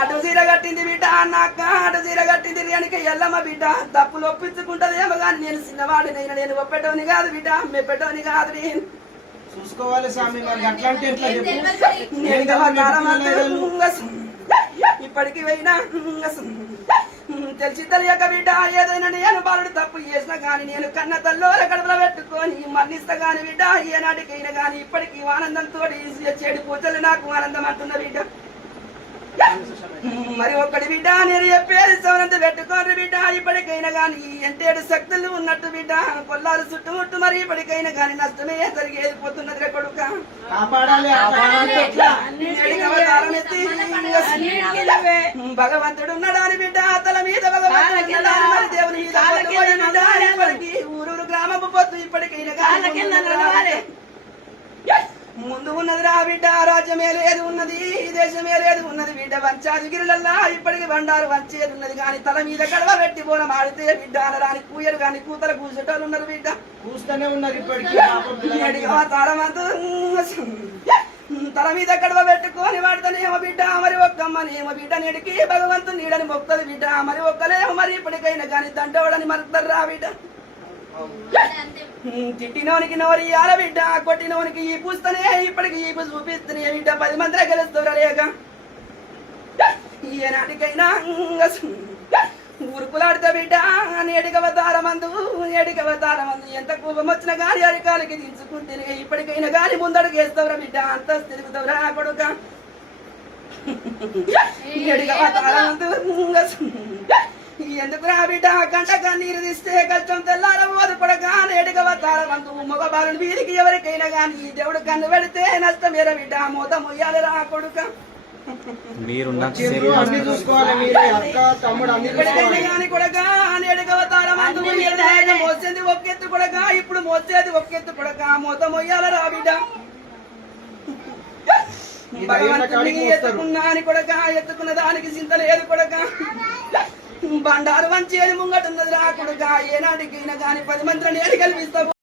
అటు చీర కట్టింది బిడ్డ అన్నాక అటు చీర కట్టింది వెనక ఎల్లమ్మ బిడ్డ తప్పులు ఒప్పించుకుంటదేమో కానీ నేను చిన్నవాడినైనా నేను ఒప్పెటోని కాదు బిడ్డ మెప్పెటోని కాదు నేను చూసుకోవాలి స్వామి మరి అట్లాంటి ఎట్లా ఇప్పటికి పోయినా తెలిసి తెలియక బిడ్డ ఏదైనా నేను బాలుడు తప్పు చేసినా గాని నేను కన్న తల్లోల కడుపులో పెట్టుకొని మరణిస్తా గాని బిడ్డ ఏనాటికైనా గాని ఇప్పటికీ ఆనందంతో చెడు పూజలు నాకు ఆనందం అంటున్న బిడ్డ మరి ఒక్కడి బిడ్డ నేను చెప్పేది సవనంత పెట్టుకోరు బిడ్డ ఇప్పటికైనా గాని ఎంతేడు శక్తులు ఉన్నట్టు బిడ్డ కొల్లాలు చుట్టుముట్టు మరి ఇప్పటికైనా గాని నష్టమే జరిగేది పోతున్నది కొడుక భగవంతుడు ఉన్నాడని బిడ్డ తల మీద భగవంతుడు మరి దేవుని మీద ఊరూరు గ్రామపు పొత్తు ఇప్పటికైనా గాని ముందు ఉన్నది రా బిడ్డ రాజ్యమే లేదు ఉన్నది దేశమే లేదు ఉన్నది బిడ్డ వంచాదిగిరిలల్లా ఇప్పటికి బండారు వంచేది ఉన్నది కానీ తల మీద కడవ పెట్టి బోనం ఆడితే బిడ్డ రాని కూయరు కానీ కూతల కూసేటోళ్ళు ఉన్నారు బిడ్డ కూస్తూనే ఉన్నారు ఇప్పటికీ తల మీద కడవ పెట్టుకొని వాడితేనేమో బిడ్డ మరి ఒక్కమ్మనేమో బిడ్డ నేడికి భగవంతుని నీడని మొక్తది బిడ్డ మరి ఒక్కలేమో మరి ఇప్పటికైనా కానీ దండోడని మరుతారు రా బిడ్డ తిట్టినోనికి నోరియాల బిడ్డ కొట్టినోనికి ఈ పూస్తనే ఇప్పటికి ఈ చూపిస్తనే బిడ్డ 10 మందిలో గెలుస్తారా లేక ఏనాటికైనా ఊరుకులాడితే బిడ్డ నేడికవతారమందు ఎంత కోపం వచ్చినా గాని అరికాలకి దించుకుంటేనే ఇప్పటికైనా గాని ముందడుగు వేస్తావురా బిడ్డ అంత తిరుగుతావురా కొడుక నేడికవతారమందు ఎందుకు రా బిడ్డ కంటగా నీరు తీస్తే కష్టం తెల్లారబోదు కొడగా నేడుగవతారమందు మగ బాలుని వీరికి ఎవరికైనా గాని దేవుడు కన్ను పెడితే నష్టమేర బిడ్డ మూత మొయ్యాలి రా కొడుక కొడగా నేడుగవతారమందు మోసేది ఒక్కెత్తు కొడగా ఇప్పుడు మోసేది ఒక్కెత్తు కొడగా మూత మొయ్యాలి రా బిడ్డ భగవంతుని ఎత్తుకున్నాని కొడక ఎత్తుకున్న దానికి చింత లేదు కొడక బండారు వంచేది ముంగటున్నది రా కొడుక ఏనాటికైనా గాని 10 మందిని ఏడు కల్పిస్తావు